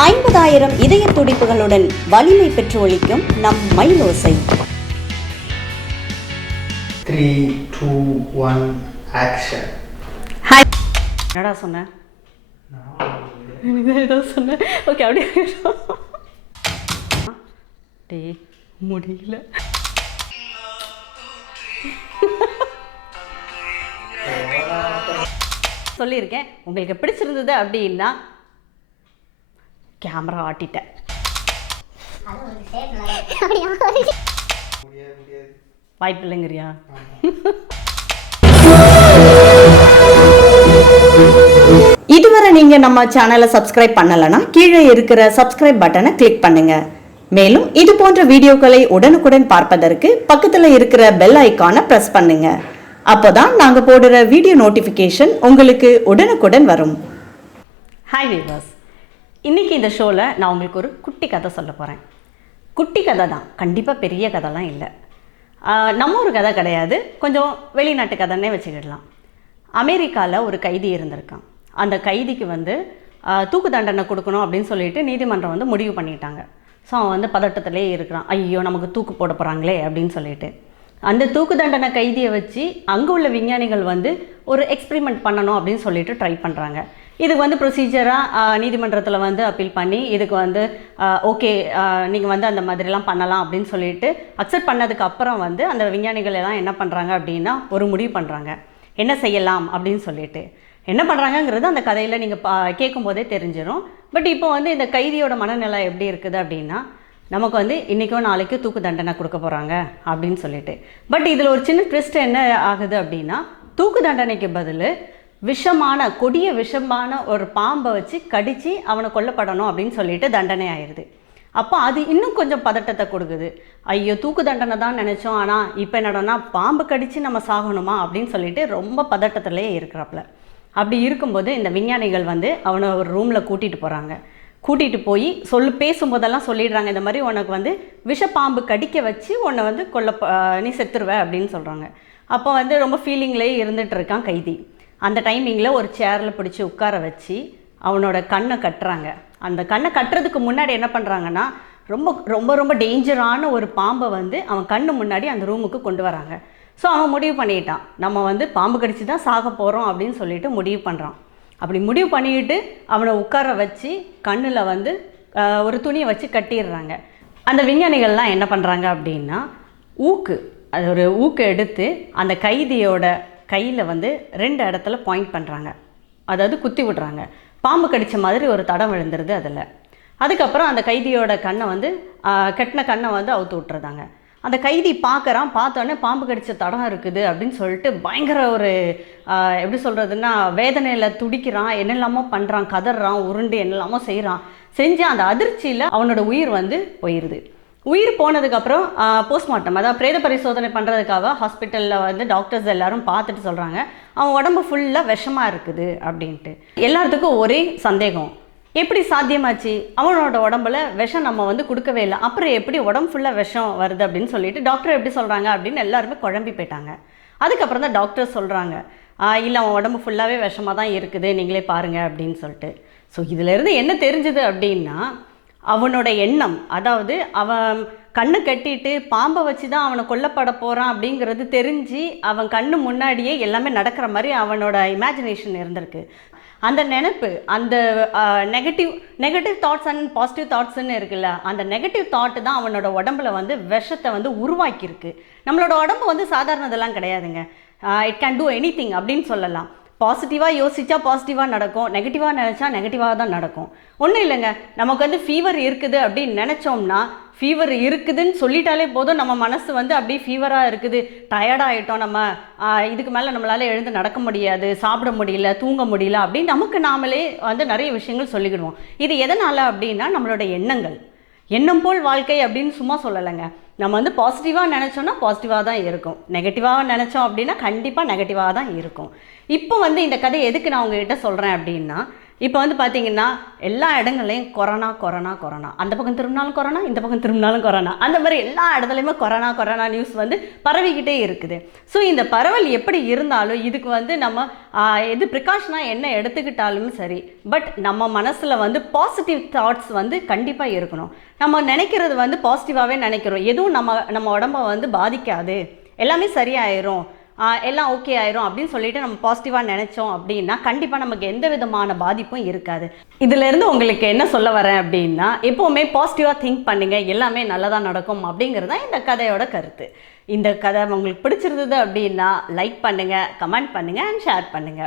ஐம்பதாயிரம் இதய துடிப்புகளுடன் வலிமை பெற்று ஒழிக்கும் நம் Mayilosai three two one action hi என்னடா சொன்னேன் ஏதோ சொன்னேன். ஓகே அப்படியே டே முடியல. சொல்லியிருக்கேன். உங்களுக்கு பிடிச்சிருந்தது அப்படின்னா கேமரா ஆட்டிட்டேன். வாய்ப்பு இல்லைங்கிறியா இதுவரை நீங்க நம்ம சேனலை சப்ஸ்கிரைப் பண்ணலனா கீழே இருக்கிற சப்ஸ்கிரைப் பட்டனை கிளிக் பண்ணுங்க. மேலும் இது போன்ற வீடியோக்களை உடனுக்குடன் பார்ப்பதற்கு பக்கத்துல இருக்கிற பெல் ஐக்கானை பிரஸ் பண்ணுங்க. அப்போதான் நாங்க போடுற வீடியோ நோட்டிபிகேஷன் உங்களுக்கு உடனுக்குடன் வரும். ஹாய் வீவர்ஸ் இன்னைக்கு இந்த ஷோவில் நான் உங்களுக்கு ஒரு குட்டி கதை சொல்ல போகிறேன் குட்டி கதை தான். கண்டிப்பாக பெரிய கதைலாம் இல்லை. நம்ம ஒரு கதை கிடையாது. கொஞ்சம் வெளிநாட்டு கதைன்னே வச்சுக்கிடலாம். அமெரிக்காவில் ஒரு கைதி இருந்திருக்கான். அந்த கைதிக்கு வந்து தூக்கு தண்டனை கொடுக்கணும் அப்படின்னு சொல்லிட்டு நீதிமன்றம் வந்து முடிவு பண்ணிட்டாங்க. ஸோ அவன் வந்து பதட்டத்திலே இருக்கிறான். ஐயோ நமக்கு தூக்கு போட போகிறாங்களே அப்படின்னு சொல்லிட்டு. அந்த தூக்கு தண்டனை கைதியை வச்சு அங்கே உள்ள விஞ்ஞானிகள் வந்து ஒரு எக்ஸ்பிரிமெண்ட் பண்ணணும் அப்படின்னு சொல்லிட்டு ட்ரை பண்ணுறாங்க இதுக்கு வந்து ப்ரொசீஜராக நீதிமன்றத்தில் வந்து அப்பீல் பண்ணி இதுக்கு வந்து ஓகே நீங்கள் வந்து அந்த மாதிரிலாம் பண்ணலாம் அப்படின்னு சொல்லிட்டு அக்செப்ட் பண்ணதுக்கு அப்புறம் வந்து அந்த விஞ்ஞானிகள் எல்லாம் என்ன பண்ணுறாங்க அப்படின்னா ஒரு முடிவு பண்ணுறாங்க என்ன செய்யலாம் அப்படின்னு சொல்லிட்டு. என்ன பண்ணுறாங்கங்கிறது அந்த கதையில் நீங்கள் பா கேட்கும்போதே தெரிஞ்சிடும் பட் இப்போ வந்து இந்த கைதியோட மனநிலை எப்படி இருக்குது அப்படின்னா நமக்கு வந்து இன்றைக்கோ நாளைக்கு தூக்கு தண்டனை கொடுக்க போகிறாங்க அப்படின்னு சொல்லிட்டு. பட் இதில் ஒரு சின்ன ட்விஸ்ட் என்ன ஆகுது அப்படின்னா தூக்கு தண்டனைக்கு பதில் விஷமான கொடிய விஷமான ஒரு பாம்பை வச்சு கடித்து அவனை கொல்லப்படணும் அப்படின்னு சொல்லிட்டு தண்டனை ஆயிடுது அப்போ அது இன்னும் கொஞ்சம் பதட்டத்தை கொடுக்குது. ஐயோ தூக்கு தண்டனை தான் நினச்சோம். ஆனால் இப்போ என்னடனா பாம்பு கடித்து நம்ம சாகணுமா அப்படின்னு சொல்லிட்டு ரொம்ப பதட்டத்திலே இருக்கிறாப்புல. அப்படி இருக்கும்போது இந்த விஞ்ஞானிகள் வந்து அவனை ஒரு ரூமில் கூட்டிகிட்டு போகிறாங்க கூட்டிகிட்டு போய் சொல்லு பேசும்போதெல்லாம் சொல்லிடுறாங்க. இந்த மாதிரி உனக்கு வந்து விஷப்பாம்பு கடிக்க வச்சு உன்னை வந்து கொல்ல ப- நீ செத்துருவ அப்படின்னு சொல்கிறாங்க அப்போ வந்து ரொம்ப ஃபீலிங்லேயே இருந்துகிட்டு இருக்கான் கைதி. அந்த டைமிங்கில் ஒரு சேரில் பிடிச்சி உட்கார வச்சு அவனோட கண்ணை கட்டுறாங்க. அந்த கண்ணை கட்டுறதுக்கு முன்னாடி என்ன பண்ணுறாங்கன்னா ரொம்ப ரொம்ப ரொம்ப டேஞ்சரான ஒரு பாம்பை வந்து அவன் கண்ணு முன்னாடி அந்த ரூமுக்கு கொண்டு வராங்க. ஸோ அவன் முடிவு பண்ணிட்டான். நம்ம வந்து பாம்பு கடிச்சு தான் சாக போகிறோம் அப்படின்னு சொல்லிட்டு முடிவு பண்ணுறான் அப்படி முடிவு பண்ணிக்கிட்டு அவனை உட்கார வச்சு கண்ணில் வந்து ஒரு துணியை வச்சு கட்டிடுறாங்க. அந்த விஞ்ஞானிகள்லாம் என்ன பண்ணுறாங்க அப்படின்னா ஊக்கு அது ஒரு ஊக்கு எடுத்து அந்த கைதியோட கையில் வந்து ரெண்டு இடத்துல பாயிண்ட் பண்ணுறாங்க அதாவது குத்தி விடுறாங்க. பாம்பு கடித்த மாதிரி ஒரு தடம் விழுந்துருது அதில். அதுக்கப்புறம் அந்த கைதியோட கண்ணை வந்து கட்டின கண்ணை வந்து அவுத்து விட்டுறதாங்க அந்த கைதி பார்க்குறான் பார்த்தோன்னே பாம்பு கடித்த தடம் இருக்குது அப்படின்னு சொல்லிட்டு பயங்கர ஒரு எப்படி சொல்கிறதுன்னா வேதனையில் துடிக்கிறான் என்னெல்லாமோ பண்ணுறான் கதறான் உருண்டு என்னெல்லாமோ செய்கிறான் செஞ்சு அந்த அதிர்ச்சியில் அவனோட உயிர் வந்து போயிடுது உயிர் போனதுக்கப்புறம் போஸ்ட்மார்ட்டம் அதாவது பிரேத பரிசோதனை பண்ணுறதுக்காக ஹாஸ்பிட்டலில் வந்து டாக்டர்ஸ் எல்லாரும் பார்த்துட்டு சொல்கிறாங்க அவன் உடம்பு ஃபுல்லாக விஷமாக இருக்குது அப்படின்ட்டு. எல்லாத்துக்கும் ஒரே சந்தேகம். எப்படி சாத்தியமாச்சு? அவனோட உடம்புல விஷம் நம்ம வந்து கொடுக்கவே இல்லை. அப்புறம் எப்படி உடம்பு ஃபுல்லாக விஷம் வருது அப்படின்னு சொல்லிட்டு டாக்டர் எப்படி சொல்கிறாங்க அப்படின்னு எல்லாருமே குழம்பி போயிட்டாங்க. அதுக்கப்புறம் தான் டாக்டர் சொல்கிறாங்க இல்லை அவன் உடம்பு ஃபுல்லாகவே விஷமாக தான் இருக்குது. நீங்களே பாருங்கள் அப்படின்னு சொல்லிட்டு. ஸோ இதிலேருந்து என்ன தெரிஞ்சுது அப்படின்னா அவனோட எண்ணம் அதாவது அவன் கண்ணு கட்டிட்டு பாம்பை வச்சு தான் அவனை கொல்லப்பட போகிறான் அப்படிங்கிறது தெரிஞ்சு அவன் கண்ணு முன்னாடியே எல்லாமே நடக்கிற மாதிரி அவனோட இமேஜினேஷன் இருந்திருக்கு. அந்த நினைப்பு அந்த negative negative thoughts and positive தாட்ஸ்ன்னு இருக்குல்ல அந்த நெகட்டிவ் தாட்டு தான் அவனோட உடம்புல வந்து விஷத்தை வந்து உருவாக்கியிருக்கு. நம்மளோட உடம்பு வந்து சாதாரணதெல்லாம் கிடையாதுங்க. It can do anything அப்படின்னு சொல்லலாம். பாசிட்டிவாக யோசிச்சா பாசிட்டிவாக நடக்கும். நெகட்டிவாக நினச்சா நெகட்டிவாக தான் நடக்கும். ஒன்றும் இல்லைங்க. நமக்கு வந்து ஃபீவர் இருக்குது அப்படின்னு நினச்சோம்னா ஃபீவர் இருக்குதுன்னு சொல்லிட்டாலே போதும். நம்ம மனசு வந்து அப்படியே ஃபீவராக இருக்குது. டயர்டாகிட்டோம் நம்ம. இதுக்கு மேலே நம்மளால் எழுந்து நடக்க முடியாது சாப்பிட முடியல தூங்க முடியல அப்படின்னு நமக்கு நாமளே வந்து நிறைய விஷயங்கள் சொல்லிக்கிடுவோம். இது எதனால் அப்படின்னா நம்மளோட எண்ணங்கள். எண்ணம் போல் வாழ்க்கை அப்படின்னு சும்மா சொல்லலைங்க. நம்ம வந்து பாசிட்டிவாக நினச்சோன்னா பாசிட்டிவாக தான் இருக்கும். நெகட்டிவாக நினச்சோம் அப்படின்னா கண்டிப்பாக நெகட்டிவாக தான் இருக்கும். இப்போ வந்து இந்த கதை எதுக்கு நான் உங்ககிட்ட சொல்கிறேன் அப்படின்னா இப்போ வந்து பார்த்தீங்கன்னா எல்லா இடங்கள்லையும் கொரோனா கொரோனா கொரோனா. அந்த பக்கம் திரும்பினாலும் கொரோனா இந்த பக்கம் திரும்பினாலும் கொரோனா. அந்த மாதிரி எல்லா இடத்துலையுமே கொரோனா கொரோனா நியூஸ் வந்து பரவிக்கிட்டே இருக்குது. ஸோ இந்த பரவல் எப்படி இருந்தாலும் இதுக்கு வந்து நம்ம எது ப்ரிகாஷனாக என்ன எடுத்துக்கிட்டாலும் சரி பட் நம்ம மனசில் வந்து பாசிட்டிவ் தாட்ஸ் வந்து கண்டிப்பாக இருக்கணும். நம்ம நினைக்கிறது வந்து பாசிட்டிவாகவே நினைக்கிறோம். எதுவும் நம்ம நம்ம உடம்ப வந்து பாதிக்காது. எல்லாமே சரியாயிரும். எல்லாம் ஓகே ஆயிரும் அப்படின்னு சொல்லிட்டு நம்ம பாசிட்டிவாக நினைச்சோம் அப்படின்னா கண்டிப்பாக நமக்கு எந்த விதமான பாதிப்பும் இருக்காது. இதுல இருந்து உங்களுக்கு என்ன சொல்ல வரேன் அப்படின்னா எப்போவுமே பாசிட்டிவாக திங்க் பண்ணுங்க எல்லாமே நல்லதாக நடக்கும் அப்படிங்கிறது தான் இந்த கதையோட கருத்து. இந்த கதை உங்களுக்கு பிடிச்சிருந்தது அப்படின்னா லைக் பண்ணுங்க கமெண்ட் பண்ணுங்க அண்ட் ஷேர் பண்ணுங்க.